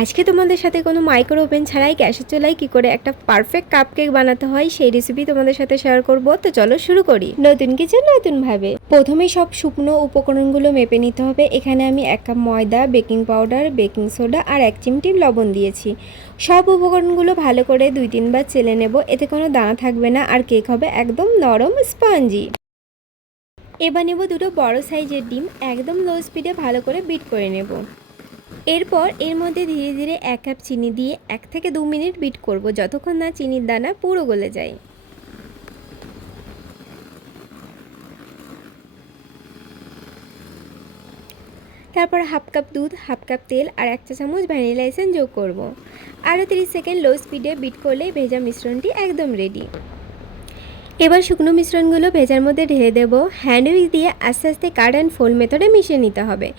আজকে তোমাদের সাথে কোনো মাইক্রো ওভেন ছাড়াই গ্যাসের চুলায় কী করে একটা পারফেক্ট কাপকেক বানাতে হয় সেই রেসিপি তোমাদের সাথে শেয়ার করব। তো চলো শুরু করি। নতুন কিছু নতুনভাবে প্রথমে সব শুকনো উপকরণগুলো মেপে নিতে হবে। এখানে আমি 1 কাপ ময়দা, বেকিং পাউডার, বেকিং সোডা আর 1 চিমটি লবণ দিয়েছি। সব উপকরণগুলো ভালো করে 2-3 বার চেলে নেব, এতে কোনো দানা থাকবে না আর কেক হবে একদম নরম স্পঞ্জি। এবার নেব দুটো বড় সাইজের ডিম, একদম লো স্পিডে ভালো করে বিট করে নেব। এরপর এর মধ্যে ধীরে ধীরে 1 কাপ চিনি দিয়ে 1 থেকে 2 মিনিট বিট করব, যতক্ষণ না চিনির দানা পুরো গলে যায়। তারপর হাফ কাপ দুধ, হাফ কাপ তেল আর 1 চা চামচ ভ্যানিলা এসেন্স যোগ করব। আরও 30 সেকেন্ড লো স্পিডে বিট করলেই ভেজা মিশ্রণটি একদম রেডি। এবার শুকনো মিশ্রণগুলো ভেজার মধ্যে ঢেলে দেব। হ্যান্ড উইক্স দিয়ে আস্তে আস্তে কাট অ্যান্ড ফোল্ড মেথডে মিশিয়ে নিতে হবে।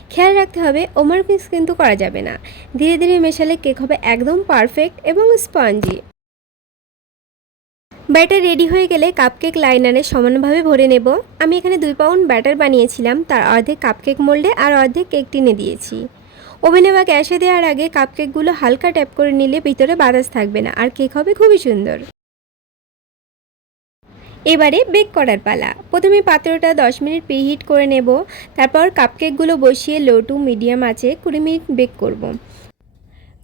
খেয়াল রাখতে হবে ওভার মিক্স কিন্তু করা যাবে না। ধীরে ধীরে মেশালে কেক হবে একদম পারফেক্ট এবং স্পঞ্জি। ব্যাটার রেডি হয়ে গেলে কাপকেক লাইনারে সমানভাবে ভরে নেব। আমি এখানে 2 পাউন্ড ব্যাটার বানিয়েছিলাম, তার অর্ধেক কাপকেক মোল্ডে আর অর্ধেক কেক টিনে দিয়েছি। ওভেনে বা গ্যাসে দেওয়ার আগে কাপকেকগুলো হালকা ট্যাপ করে নিলে ভিতরে বাতাস থাকবে না আর কেক হবে খুবই সুন্দর। এবারে বেক করার পালা। প্রথমে পাত্রটা 10 মিনিট প্রিহিট করে নেব। তারপর কাপকেকগুলো বসিয়ে লো টু মিডিয়াম আঁচে 20 মিনিট বেক করব।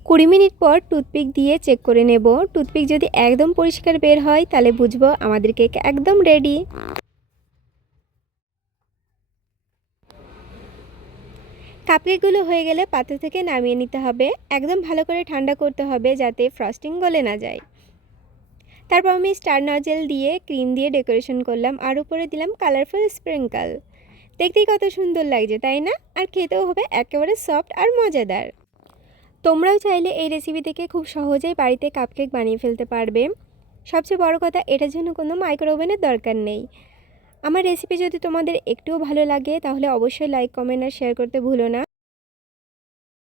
20 মিনিট পর টুথপিক দিয়ে চেক করে নেব। টুথপিক যদি একদম পরিষ্কার বের হয় তাহলে বুঝবো আমাদের কেক একদম রেডি। কাপকেকগুলো হয়ে গেলে পাত্র থেকে নামিয়ে নিতে হবে। একদম ভালো করে ঠান্ডা করতে হবে যাতে ফ্রস্টিং গলে না যায়। তারপর আমি স্টার নজেল দিয়ে ক্রিম দিয়ে ডেকোরেশন করলাম আর উপরে দিলাম কালারফুল স্প্রিঙ্কল। দেখতেই কত সুন্দর লাগছে, তাই না? আর খেতেও হবে একেবারে সফট আর মজাদার। তোমরাও চাইলে এই রেসিপি থেকে খুব সহজেই বাড়িতে কাপকেক বানিয়ে ফেলতে পারবে। সবচেয়ে বড় কথা, এটার জন্য কোনো মাইক্রো ওভেনের দরকার নেই। আমার রেসিপি যদি তোমাদের একটুও ভালো লাগে তাহলে অবশ্যই লাইক, কমেন্ট আর শেয়ার করতে ভুলো না।